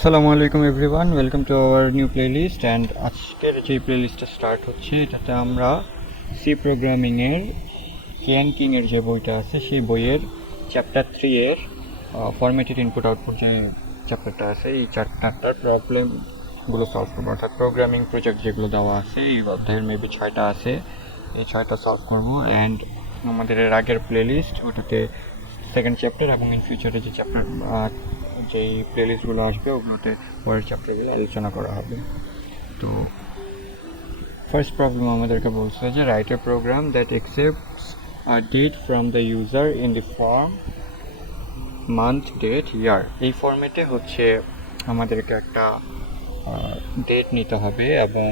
আসসালামু আলাইকুম everyone, welcome to our new playlist. And আজকের যে প্লেলিস্টটা স্টার্ট হচ্ছে এটাতে আমরা সি প্রোগ্রামিংয়ের কেন কিংয়ের যে বইটা আছে সেই বইয়ের চ্যাপ্টার 3 এর ফরম্যাটেড ইনপুট আউটপুট যে চ্যাপ্টারটা আছে এই চ্যাপ্টারটার প্রবলেমগুলো সলভ করবো, অর্থাৎ প্রোগ্রামিং প্রজেক্ট যেগুলো দেওয়া আছে এই অধ্যায়ের মেবি 6টা আছে, এই 6টা সলভ করবো। অ্যান্ড আমাদের এর আগের প্লেলিস্ট ওটাতে সেকেন্ড চ্যাপ্টার এবং ইন ফিউচারে যে চ্যাপ্টার যেই প্লেলিস্টগুলো আসবে ওগুলোতে পরের চ্যাপ্টারগুলো আলোচনা করা হবে। তো ফার্স্ট প্রবলেম আমাদেরকে বলছে যে write a program that accepts a date from the user in the form month date year. এই ফর্মেটে হচ্ছে আমাদেরকে একটা ডেট নিতে হবে এবং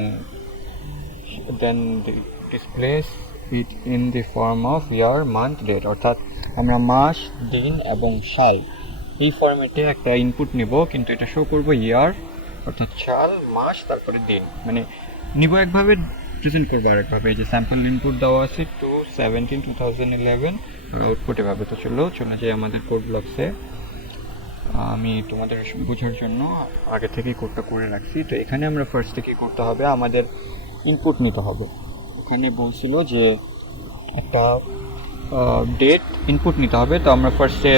then displays it in the form of year month date, অর্থাৎ আমরা মাস, দিন এবং সাল এই ফরম্যাটে একটা ইনপুট নিব, কিন্তু এটা শো করবো ইয়ার অর্থাৎ সাল, মাস, তারপরে দিন, মানে নিব একভাবে, প্রেজেন্ট করবো আরেকভাবে। এই যে স্যাম্পল ইনপুট দেওয়া আছে 2/17/2011 আর আউটপুট এভাবে। তো চলে যাই আমাদের কোড ব্লকসে। আমি তোমাদের বোঝার জন্য আগে থেকেই কোডটা করে রাখছি। তো এখানে আমরা ফার্স্ট থেকে করতে হবে, আমাদের ইনপুট নিতে হবে। ওখানে বলছিল যে একটা ডেট ইনপুট নিতে হবে। তো আমরা ফার্স্টে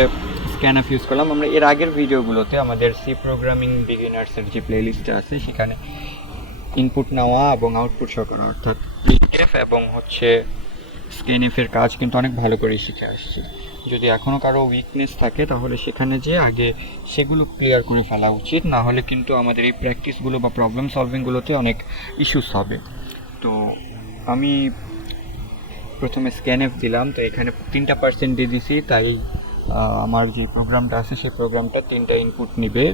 স্ক্যানএফ ইউজ করলাম। আমরা এর আগের ভিডিওগুলোতে আমাদের সি প্রোগ্রামিং বিগিনার্সের যে প্লেলিস্টে আছে সেখানে ইনপুট নেওয়া এবং আউটপুট শো করা অর্থাৎ প্রিন্টএফ এবং হচ্ছে স্ক্যানএফের কাজ কিন্তু অনেক ভালো করে শিখে আসছি। যদি এখনও কারো উইকনেস থাকে তাহলে সেখানে যে আগে সেগুলো ক্লিয়ার করে ফেলা উচিত, না হলে কিন্তু আমাদের এই প্র্যাকটিসগুলো বা প্রবলেম সলভিংগুলোতে অনেক ইস্যুস হবে। তো আমি প্রথমে স্ক্যানএফ দিলাম। তো এখানে 3% দিয়ে দিছি, তাই আমার যে প্রোগ্রামটা আছে সেই প্রোগ্রামটা 3টা ইনপুট নিবে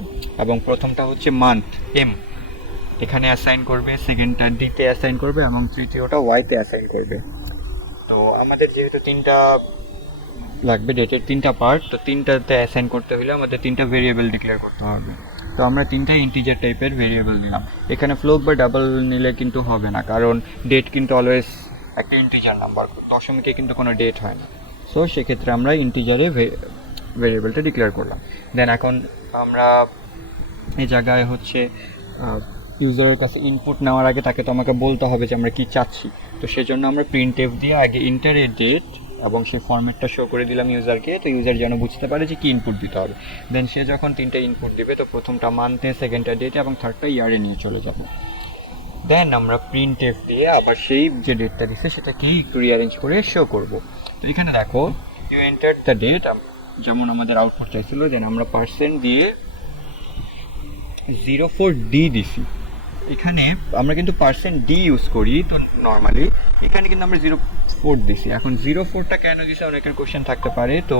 এবং প্রথমটা হচ্ছে মান্থ এম এখানে অ্যাসাইন করবে, সেকেন্ডটা ডিতে অ্যাসাইন করবে এবং তৃতীয়টা ওয়াইতে অ্যাসাইন করবে। তো আমাদের যেহেতু 3টা লাগবে, ডেটের 3টা পার্ট, তো 3টাতে অ্যাসাইন করতে হলে আমাদের 3টা ভেরিয়েবল ডিক্লেয়ার করতে হবে। তো আমরা 3টা ইন্টিজার টাইপের ভেরিয়েবল নিলাম। এখানে ফ্লোট বা ডাবল নিলে কিন্তু হবে না, কারণ ডেট কিন্তু অলওয়েজ একটা ইন্টিজার নাম্বার, দশমিকে কিন্তু কোনো ডেট হয় না। সো সেক্ষেত্রে আমরা ইন্টিজারে ভেরিয়েবলটা ডিক্লেয়ার করলাম। দেন এখন আমরা এই জায়গায় হচ্ছে ইউজারের কাছে ইনপুট নেওয়ার আগে তাকে তো আমাকে বলতে হবে যে আমরা কী চাচ্ছি। তো সেজন্য আমরা প্রিন্টএফ দিয়ে আগে ইন্টার এ ডেট এবং সেই ফরম্যাটটা শো করে দিলাম ইউজারকে, তো ইউজার যেন বুঝতে পারে যে কী ইনপুট দিতে হবে। দেন সে যখন 3টা ইনপুট দিবে, তো প্রথমটা মান্থে, সেকেন্ডটা ডেটে এবং থার্ডটা ইয়ারে নিয়ে চলে যাবে। দেন আমরা প্রিন্টএফ দিয়ে আবার সেই যে ডেটটা দিচ্ছে সেটাকে একটু রিঅ্যারেঞ্জ করে শো করব। তো এখানে দেখো ইউ এন্টার দ্য ডেট, যেমন আমাদের আউটপুট চাইছিল, দেন আমরা পার্সেন্ট দিয়ে 04D দিছি। এখানে আমরা কিন্তু %d ইউজ করি তো নর্মালি, এখানে কিন্তু আমরা 04 দিছি। এখন 04টা কেন দিছি অনেকের কোশ্চেন থাকতে পারে। তো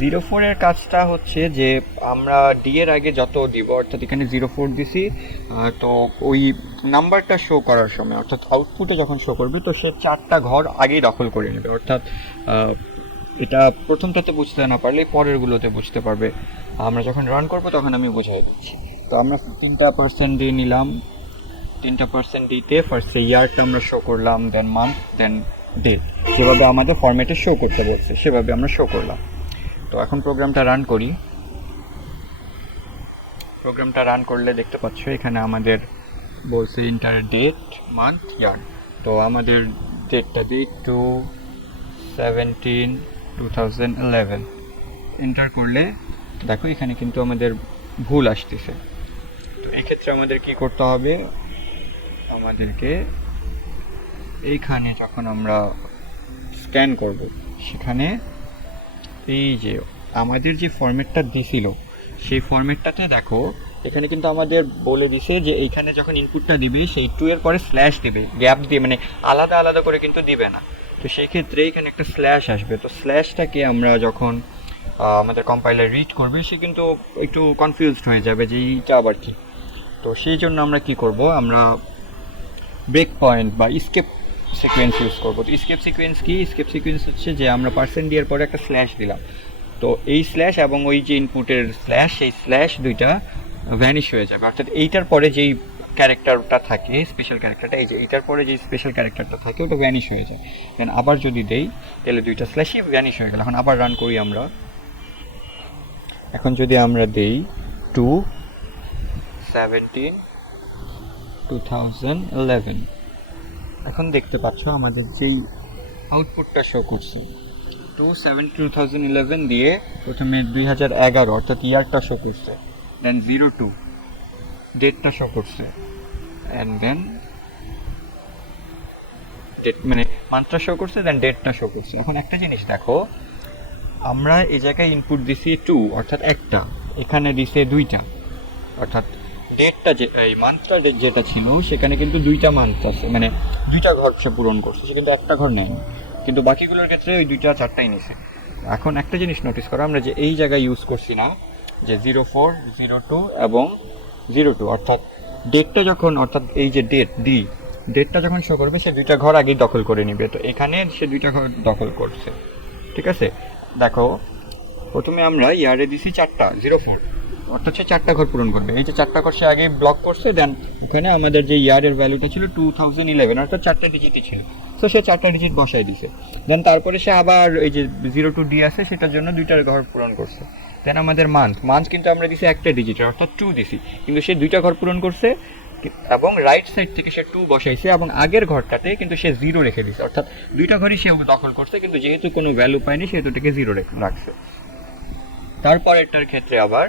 04-এর কাজটা হচ্ছে যে আমরা ডি এর আগে যত দিব, অর্থাৎ এখানে 04 দিছি, তো ওই নাম্বারটা শো করার সময় অর্থাৎ আউটপুটে যখন শো করবে তো সে 4টা ঘর আগেই দখল করে নেবে, অর্থাৎ এটা প্রথমটাতে বুঝতে না পারলে পরেরগুলোতে বুঝতে পারবে। আমরা যখন রান করবো তখন আমি বোঝাই দিচ্ছি। তো আমরা 3% দিয়ে নিলাম, 3% দিতে ফার্স্টে ইয়ারটা আমরা শো করলাম, দেন মান্থ, দেন ডেট, যেভাবে আমাদের ফরম্যাটে শো করতে বলছে সেভাবে আমরা শো করলাম। তো এখন প্রোগ্রামটা রান করি। প্রোগ্রামটা রান করলে দেখতে পাচ্ছ এখানে আমাদের বলছে ইন্টার ডেট, মান্থ, ইয়ার। তো আমাদের ডেটটা দিই 2/17/2011 এন্টার করলে দেখো এখানে কিন্তু আমাদের ভুল আসতেছে। তো এই ক্ষেত্রে আমাদের কি করতে হবে, আমাদেরকে এইখানে যখন আমরা স্ক্যান করব সেখানে এই যে আমাদের যে ফরম্যাটটা দিছিল সেই ফরম্যাটটাতে দেখো এখানে কিন্তু আমাদের বলে দিছে যে এইখানে যখন ইনপুটটা দিবে সেই 2 এর পরে স্ল্যাশ দিবে, গ্যাপ দিয়ে, মানে আলাদা আলাদা করে কিন্তু দিবে না। তো সেই ক্ষেত্রে এখানে একটা স্ল্যাশ আসবে। তো স্ল্যাশটাকে আমরা যখন আমাদের কম্পাইলার রিড করবে সে কিন্তু একটু কনফিউজড হয়ে যাবে যে এইটা আবার কি। তো সেই জন্য আমরা কি করব, আমরা ব্রেক পয়েন্ট বা স্কেপ সিকোয়েন্স ইউজ করবো। তো স্কেপ সিকোয়েন্স কি, স্কেপ সিকোয়েন্স হচ্ছে যে আমরা % এর পরে একটা স্ল্যাশ দিলাম, তো এই স্ল্যাশ এবং ওই যে ইনপুটের স্ল্যাশ, সেই স্ল্যাশ দুইটা ভ্যানিশ হয়ে যাবে, অর্থাৎ এইটার পরে যেই ক্যারেক্টারটা থাকে, স্পেশাল ক্যারেক্টারটা, এই যে এইটার পরে যেই স্পেশাল ক্যারেক্টারটা থাকে ওটা ভ্যানিশ হয়ে যায়। দেন আবার যদি দেই তাহলে দুইটা স্ল্যাশই ভ্যানিশ হয়ে গেল। এখন আবার রান করি আমরা। এখন যদি আমরা দেই 2011। এখন দেখতে পাচ্ছ আমাদের যেই আউটপুটটা শো করছে 2011 দিয়ে প্রথমে 2011 অর্থাৎ ইয়ারটা শো করছে, দেন 02 ডেটটা শো করছে, অ্যান্ড দেন ডেট মানে মান্থটা শো করছে, দেন ডেটটা শো করছে। এখন একটা জিনিস দেখো, আমরা এই জায়গায় ইনপুট দিছি 2 অর্থাৎ একটা, এখানে দিছে 2টা অর্থাৎ ডেটটা যে এই মান্থটা যেটা ছিল সেখানে কিন্তু 2টা মান্থ আছে, মানে 2টা ঘর সে পূরণ করছে, সে কিন্তু একটা ঘর নেয়নি, কিন্তু বাকিগুলোর ক্ষেত্রে ওই 2টা 4টাই নিছে। এখন একটা জিনিস নোটিস করো, আমরা যে এই জায়গায় ইউজ করছি না যে 04, 02 এবং 02 অর্থাৎ ডেটটা যখন, অর্থাৎ এই যে ডেটটা যখন শো করবে সে 2টা ঘর আগেই দখল করে নিবে, তো এখানে সে 2টা ঘর দখল করছে। ঠিক আছে, দেখো প্রথমে আমরা ইয়ারে দিছি 4টা 04 অর্থাৎ সে 4টা ঘর পূরণ করবে, এই যে 4টা ঘর সে আগে ব্লক করছে, দেন ওখানে আমাদের যে ইয়ারের ভ্যালুটা ছিল 2011 অর্থাৎ 4টা ডিজিটই ছিল, সো সে 4টা ডিজিট বসাই দিছে। দেন তারপরে সে আবার এই যে 02D আছে সেটার জন্য 2টা ঘর পূরণ করছে। দেন আমাদের মান্থ কিন্তু আমরা দিছি একটা ডিজিটের অর্থাৎ 2 দিছি, কিন্তু সে 2টা ঘর পূরণ করছে এবং রাইট সাইড থেকে সে 2 বসাইছে এবং আগের ঘরটাতে কিন্তু সে 0 রেখে দিছে, অর্থাৎ 2টা ঘরই সে দখল করছে, কিন্তু যেহেতু কোনো ভ্যালু পায়নি সেহেতু এটাকে 0 রাখছে। তারপরেরটার ক্ষেত্রে আবার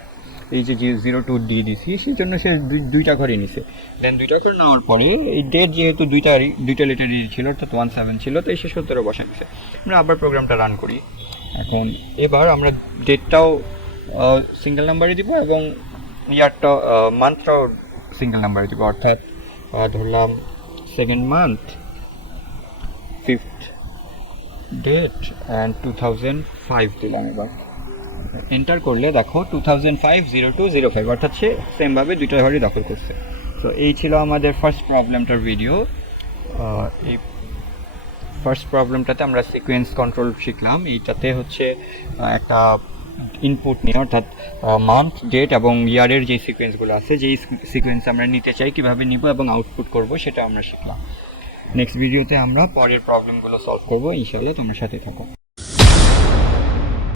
এই যে 02D দিছি সেই জন্য সে 2টা ঘরই নিছে, দেন 2টা ঘর নেওয়ার পরে এই ডেট যেহেতু 2টা লেটারই ছিল অর্থাৎ 17 ছিল, তো সে 17 বসাইছে। আমরা আবার প্রোগ্রামটা রান করি। এখন এবার আমরা ডেটটাও সিঙ্গেল নাম্বারে দিব এবং ইয়ারটাও মান্থটাও সিঙ্গেল নাম্বারে দিব, অর্থাৎ ধরলাম 2nd month 5th date and 2005 দিলাম। এবার এন্টার করলে দেখো 2005 02 05 অর্থাৎ সে সেমভাবে 2টা ঘরই দখল করছে। তো এই ছিল আমাদের ফার্স্ট প্রবলেমটার ভিডিও। এই ফার্স্ট প্রবলেমটাতে আমরা সিকোয়েন্স কন্ট্রোল শিখলাম। এইটাতে হচ্ছে একটা ইনপুট নিয়ে অর্থাৎ মান্থ ডেট এবং ইয়ারের যে সিকোয়েন্সগুলো আছে, যেই সিকোয়েন্স আমরা নিতে চাই কীভাবে নিব এবং আউটপুট করব সেটা আমরা শিখলাম। নেক্সট ভিডিওতে আমরা পরের প্রবলেমগুলো সলভ করব ইনশাআল্লাহ, তোমার সাথে থাকো।